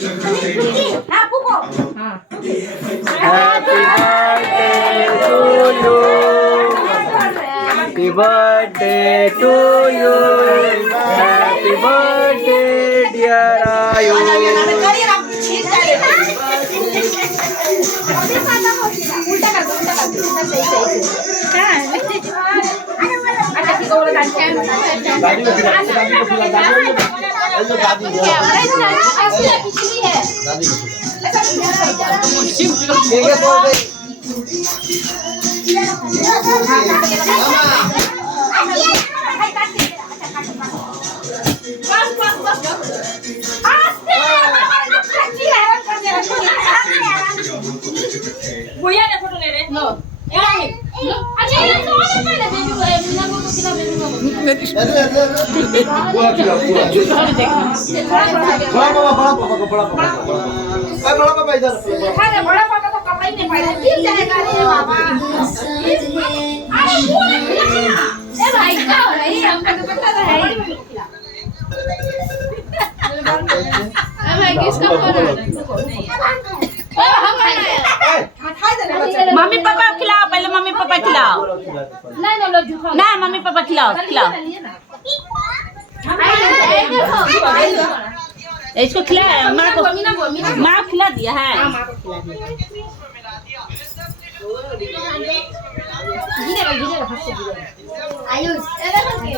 हाँ पुको Happy birthday to you. Happy birthday to you. Happy birthday dear Ayu. भैया ने photo ले रहे लो अच्छा ये तो और पहले बेबी मीना को किला बेबी को पूरा खिला पूरा बड़ा पापा इधर अरे बड़ा पापा तो कपड़ा ही नहीं पाया गिर जाएगा रे बाबा अरे पूरा खिला ए भाई क्या हो रहा है हमको तो पता है भाई किसका फोन है हम खाना है मम्मी पापा खिलाओ, पहले मम्मी पापा खिलाओ। नहीं नहीं लो झूठा ना मम्मी पापा खिलाओ खिलाओ। इसको खिलाया माँ को, माँ को खिला दिया है। गिरेगा गिरेगा हाथ से गिरेगा आयुष